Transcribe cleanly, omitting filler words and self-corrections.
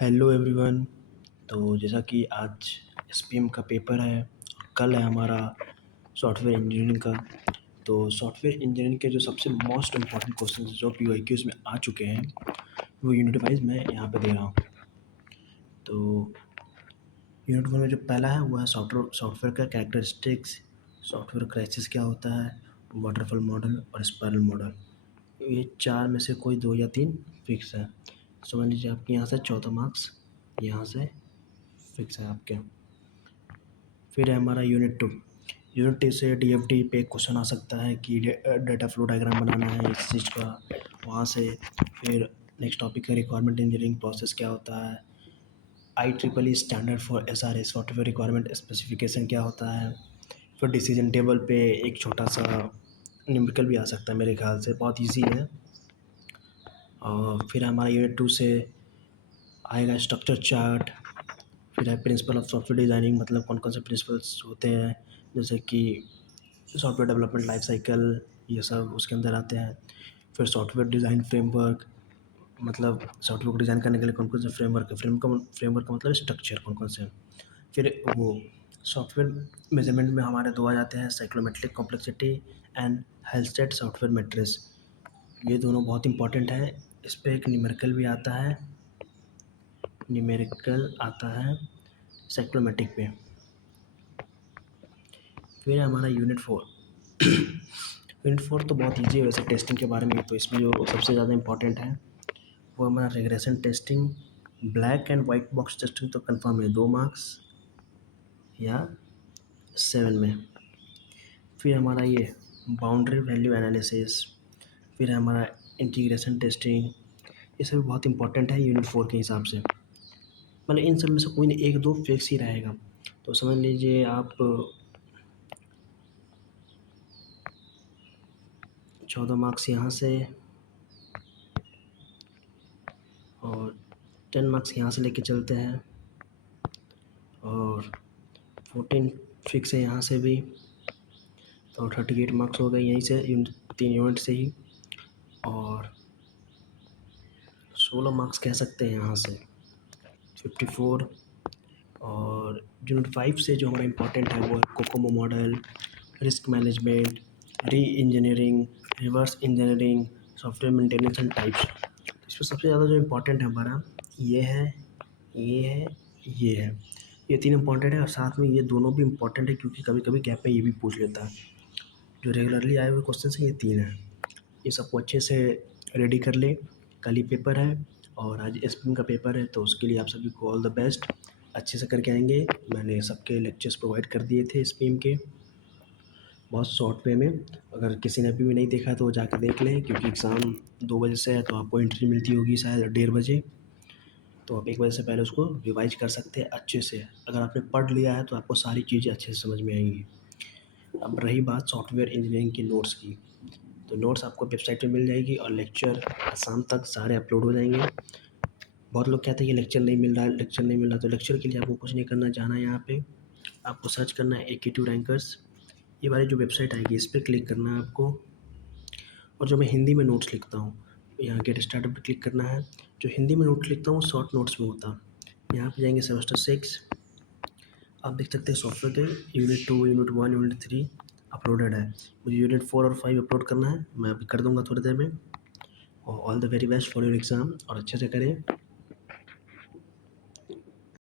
Hello everyone. तो जैसा कि आज एसपीएम का पेपर है और कल है हमारा सॉफ्टवेयर इंजीनियरिंग का। तो सॉफ्टवेयर इंजीनियरिंग के जो सबसे मोस्ट इम्पॉर्टेंट क्वेश्चन जो पीवाईक्यूज में आ चुके हैं वो यूनिट वाइज मैं यहाँ पे दे रहा हूँ। तो यूनिट वन में जो पहला है वो है सॉफ्टवेयर का कैरेक्टरिस्टिक्स, सॉफ्टवेयर क्राइसिस क्या होता है, वाटरफॉल मॉडल और स्पाइरल मॉडल। ये चार में से कोई दो या तीन फिक्स है। समझ लीजिए आपके यहाँ से 14 मार्क्स यहाँ से फिक्स है आपके। फिर है हमारा यूनिट 2 से डीएफडी पे क्वेश्चन आ सकता है कि डाटा फ्लो डायग्राम बनाना है इस चीज़ का, वहाँ से। फिर नेक्स्ट टॉपिक है रिक्वायरमेंट इंजीनियरिंग प्रोसेस क्या होता है, IEEE standard for SRS software requirement specification क्या होता है। फिर डिसीजन टेबल पे एक छोटा सा न्यूमेरिकल भी आ सकता है, मेरे ख्याल से बहुत ईजी है। और फिर हमारा यूनिट 2 से आएगा स्ट्रक्चर चार्ट। फिर है प्रिंसिपल ऑफ सॉफ्टवेयर डिज़ाइनिंग, मतलब कौन कौन से प्रिंसिपल्स होते हैं, जैसे कि सॉफ्टवेयर डेवलपमेंट लाइफ साइकिल, ये सब उसके अंदर आते हैं। फिर सॉफ्टवेयर डिज़ाइन फ्रेमवर्क, मतलब सॉफ्टवेयर को डिज़ाइन करने के लिए कौन कौन से फ्रेमवर्क है, फ्रेमवर्क का मतलब स्ट्रक्चर कौन कौन से हैं। फिर वो सॉफ्टवेयर मेजरमेंट में हमारे दो आ जाते हैं, साइक्लोमेट्रिक कॉम्प्लेक्सिटी एंड हेल्स्टेड सॉफ्टवेयर मैट्रिक्स। ये दोनों बहुत इंपॉर्टेंट है। इस पर एक न्यूमेरिकल भी आता है, साइक्लोमेट्रिक पे। फिर हमारा यूनिट 4। यूनिट 4 तो बहुत ईजी है वैसे टेस्टिंग के बारे में। तो इसमें जो सबसे ज़्यादा इंपॉर्टेंट है वो हमारा regression testing. Black and white box testing तो कंफर्म है 2 मार्क्स या 7 में। फिर हमारा ये बाउंड्री वैल्यू एनालिसिस, फिर हमारा इंटीग्रेशन टेस्टिंग, ये सब बहुत इंपॉर्टेंट है यूनिट 4 के हिसाब से। मतलब इन सब में से कोई नहीं, एक दो फिक्स ही रहेगा। तो समझ लीजिए आप 14 मार्क्स यहाँ से और 10 मार्क्स यहाँ से लेके चलते हैं, और 14 फिक्स है यहाँ से भी। तो 38 मार्क्स हो गए यहीं से, 3 यूनिट से ही। और 16 मार्क्स कह सकते हैं यहाँ से, 54। और यूनिट 5 से जो हमारा इम्पोर्टेंट है वो है कोकोमो मॉडल, रिस्क मैनेजमेंट, री engineering, reverse engineering, software maintenance and types. इसमें सबसे ज़्यादा जो इम्पोर्टेंट है हमारा ये है, ये है, ये है। ये तीन इम्पोर्टेंट है, और साथ में ये दोनों भी इम्पोर्टेंट है क्योंकि कभी कभी गैप में ये भी पूछ लेता है। जो रेगुलरली आए हुए क्वेश्चन हैं ये तीन हैं। ये सबको अच्छे से रेडी कर ले, कल ही पेपर है और आज एसपीएम का पेपर है, तो उसके लिए आप सभी को ऑल द बेस्ट। अच्छे से करके आएंगे। मैंने सबके लेक्चर्स प्रोवाइड कर दिए थे एसपीएम के बहुत शॉर्ट वे में। अगर किसी ने अभी भी नहीं देखा तो वो जाकर देख लें, क्योंकि एग्ज़ाम 2 बजे से है तो आपको एंट्री मिलती होगी शायद 1:30 बजे। तो आप 1 बजे से पहले उसको रिवाइज कर सकते हैं अच्छे से। अगर आपने पढ़ लिया है तो आपको सारी चीज़ें अच्छे से समझ में आएंगी। अब रही बात सॉफ्टवेयर इंजीनियरिंग की नोट्स की, तो नोट्स आपको वेबसाइट पे मिल जाएगी और लेक्चर शाम तक सारे अपलोड हो जाएंगे। बहुत लोग कहते हैं कि लेक्चर नहीं मिल रहा है, लेक्चर नहीं मिल रहा, तो लेक्चर के लिए आपको कुछ नहीं करना, जाना है यहाँ पे, आपको सर्च करना है AK2 रैंकर्स। ये वाली जो वेबसाइट आएगी इस पर क्लिक करना है आपको, और जो मैं हिंदी में नोट्स लिखता हूँ यहाँ गेट स्टार्टअप पर क्लिक करना है। जो हिंदी में नोट्स लिखता हूँ शॉर्ट नोट्स में होता है। यहाँ पे जाएंगे सेमेस्टर 6, आप देख सकते हैं सॉफ्टवेयर के यूनिट 2, यूनिट 1, यूनिट 3 अपलोडेड है। मुझे यूनिट 4 और 5 अपलोड करना है, मैं अभी कर दूँगा थोड़ी देर में। और all the very best for your exam, और अच्छे से करें।